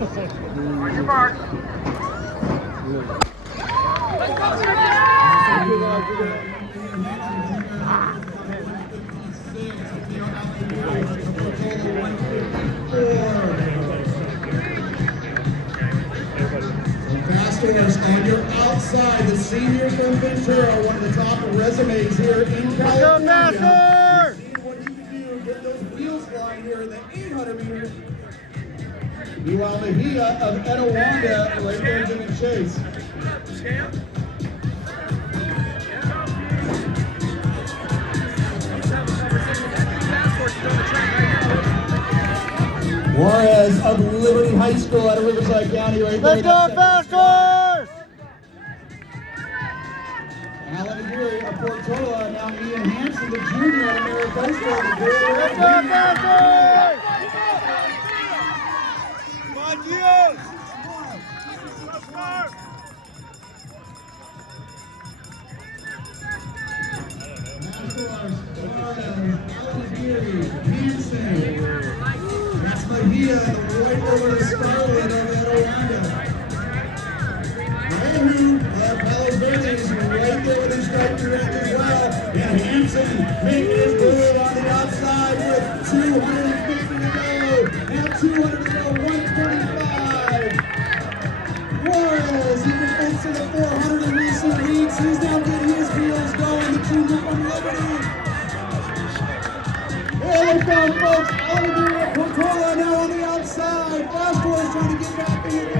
On your mark. Masters on your outside, the seniors from Ventura, one of the top resumes here in California. Seeing what he can do, get those wheels flying here in the 800 meters. Meanwhile, Mejia of Etowanda right there giving chase. Juarez of Liberty High School out of Riverside County right there. Let's go, fast horse! Alan Aguirre of Portola, now Ian Hansen, the junior out of Maricosta. Let's go, fast horse! Come on, Gio! Alan Aguirre, Hansen. That's Mejia, the right over to Scarlet of Etowanda. Mahu of Palos Verdes right there with his stripe range as well. And Hansen making his move on the outside with 250 to go. Now 200 to go, 125. Juarez, he defends to the 400 in recent weeks. He's now getting his wheels going. The junior from Liberty. There they come, folks. Oliver Portola now on the outside. Fast Horse trying to get back in the